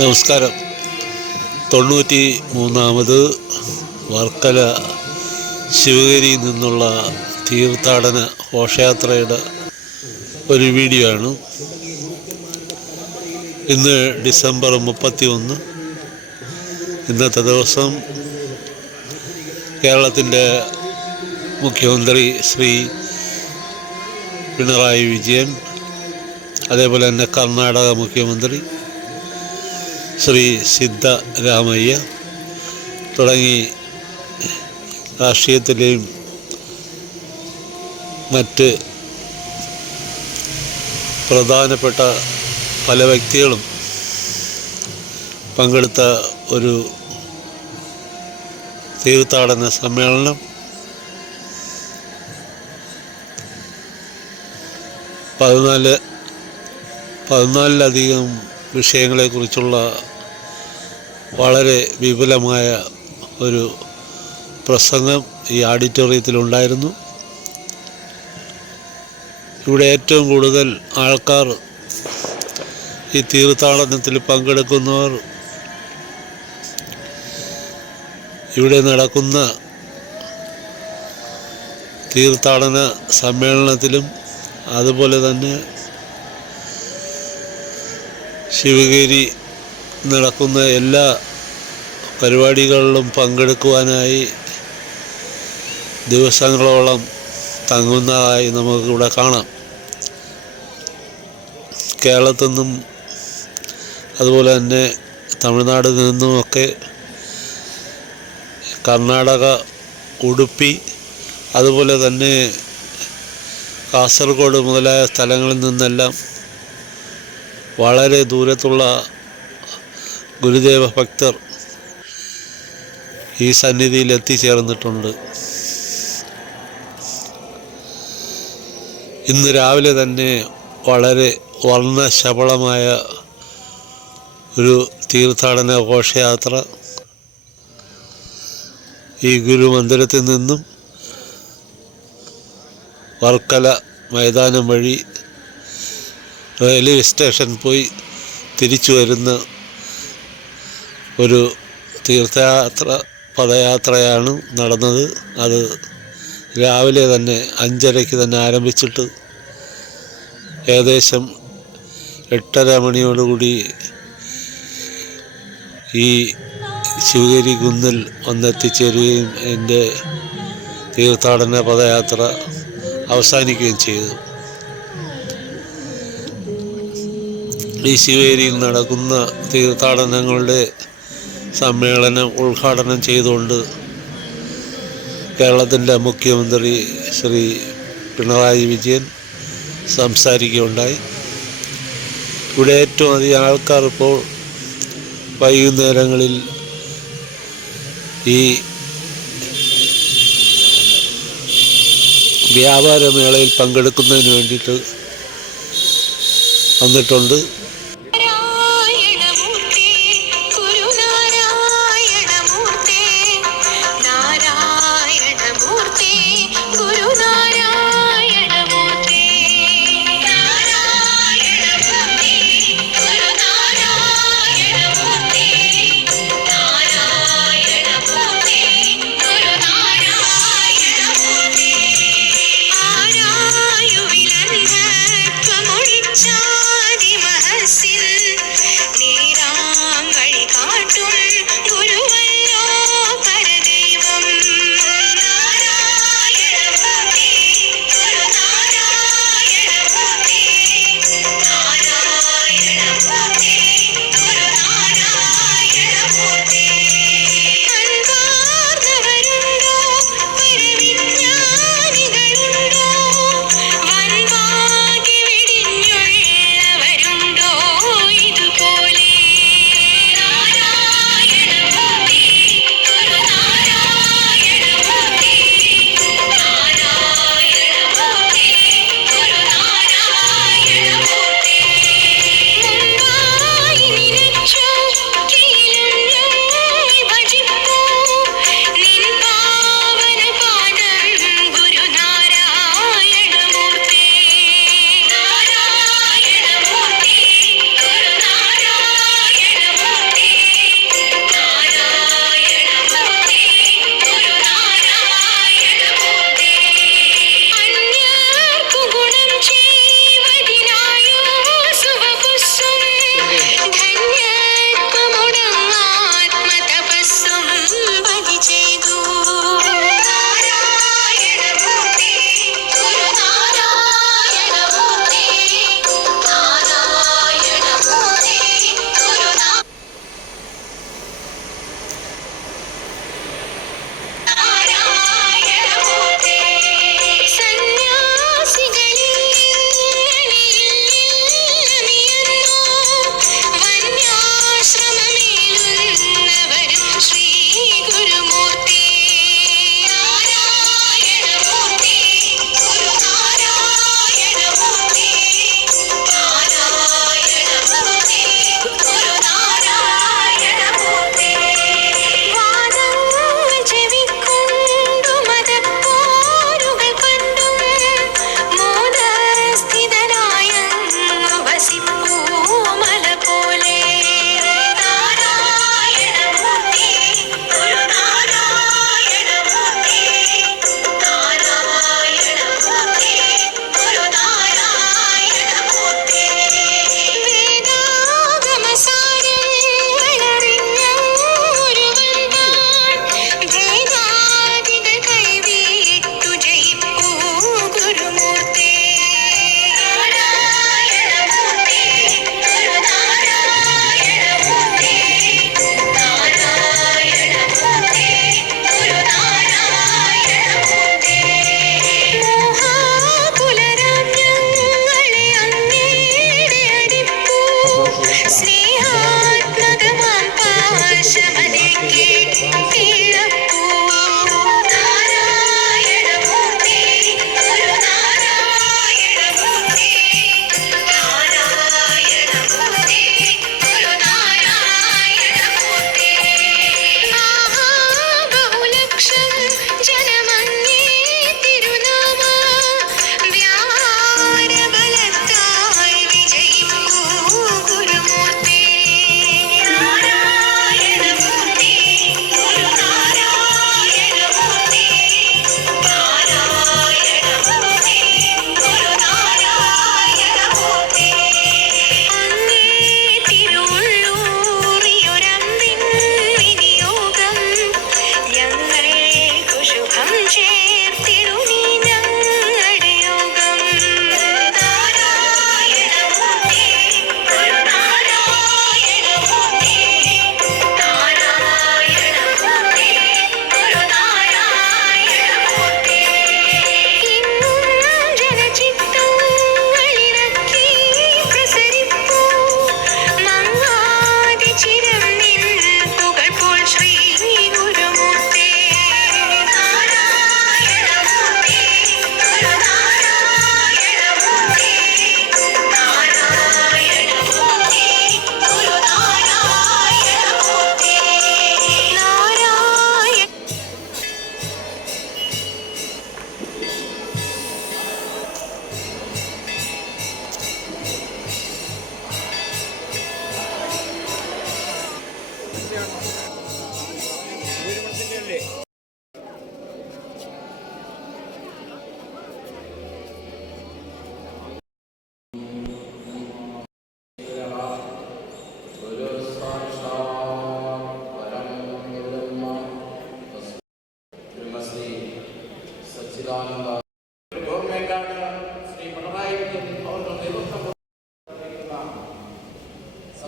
നമസ്കാരം. തൊണ്ണൂറ്റി മൂന്നാമത് വർക്കല ശിവഗിരിയിൽ നിന്നുള്ള തീർത്ഥാടന ഘോഷയാത്രയുടെ ഒരു വീഡിയോ ആണ്. ഇന്ന് ഡിസംബർ മുപ്പത്തി ഒന്ന് ഇന്നത്തെ ദിവസം കേരളത്തിന്റെ മുഖ്യമന്ത്രി ശ്രീ പിണറായി വിജയൻ അതേപോലെ തന്നെ കർണാടക മുഖ്യമന്ത്രി ശ്രീ സിദ്ധരാമയ്യ തുടങ്ങി രാഷ്ട്രീയത്തിലെയും മറ്റ് പ്രധാനപ്പെട്ട പല വ്യക്തികളും പങ്കെടുത്ത ഒരു തീർത്ഥാടന സമ്മേളനം പതിനാല് പതിനാലിലധികം വിഷയങ്ങളെക്കുറിച്ചുള്ള വളരെ വിപുലമായ ഒരു പ്രസംഗം ഈ ഓഡിറ്റോറിയത്തിലുണ്ടായിരുന്നു ഇവിടെ ഏറ്റവും കൂടുതൽ ആൾക്കാർ ഈ തീർത്ഥാടനത്തിൽ പങ്കെടുക്കുന്നവർ ഇവിടെ നടക്കുന്ന തീർത്ഥാടന സമ്മേളനത്തിലും അതുപോലെ തന്നെ ശിവഗിരി നടക്കുന്ന എല്ലാ പരിപാടികളിലും പങ്കെടുക്കുവാനായി ദിവസങ്ങളോളം തങ്ങുന്നതായി നമുക്കിവിടെ കാണാം. കേരളത്തിൽ നിന്നും അതുപോലെ തന്നെ തമിഴ്നാട് നിന്നുമൊക്കെ കർണാടക ഉടുപ്പി അതുപോലെ തന്നെ കാസർഗോഡ് മുതലായ സ്ഥലങ്ങളിൽ നിന്നെല്ലാം വളരെ ദൂരത്തുള്ള ഗുരുദേവ ഭക്തർ ഈ സന്നിധിയിൽ എത്തിച്ചേർന്നിട്ടുണ്ട് ഇന്ന് രാവിലെ തന്നെ വളരെ വർണശബളമായ ഒരു തീർത്ഥാടന ഘോഷയാത്ര ഈ ഗുരുമന്ദിരത്തിൽ നിന്നും വർക്കല മൈതാനം വഴി റെയിൽവേ സ്റ്റേഷൻ പോയി തിരിച്ചു വരുന്ന ഒരു തീർത്ഥയാത്ര പദയാത്രയാണ് നടന്നത്. അത് രാവിലെ തന്നെ അഞ്ചരയ്ക്ക് തന്നെ ആരംഭിച്ചിട്ട് ഏകദേശം എട്ടര മണിയോടുകൂടി ഈ ശിവഗിരി കുന്നിൽ വന്നെത്തിച്ചേരുകയും എന്റെ തീർത്ഥാടന പദയാത്ര അവസാനിക്കുകയും ചെയ്തു. ഈ ശിവേരിയിൽ നടക്കുന്ന തീർത്ഥാടനങ്ങളുടെ സമ്മേളനം ഉദ്ഘാടനം ചെയ്തുകൊണ്ട് കേരളത്തിന്റെ മുഖ്യമന്ത്രി ശ്രീ പിണറായി വിജയൻ സംസാരിക്കുകയുണ്ടായി. ഇവിടെ ഏറ്റവും അധികം ആൾക്കാർ ഇപ്പോൾ വൈകുന്നേരങ്ങളിൽ ഈ വ്യാപാരമേളയിൽ പങ്കെടുക്കുന്നതിന് വേണ്ടിയിട്ട് വന്നിട്ടുണ്ട്.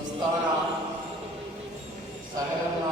സംസ്ഥാന സഹകരണ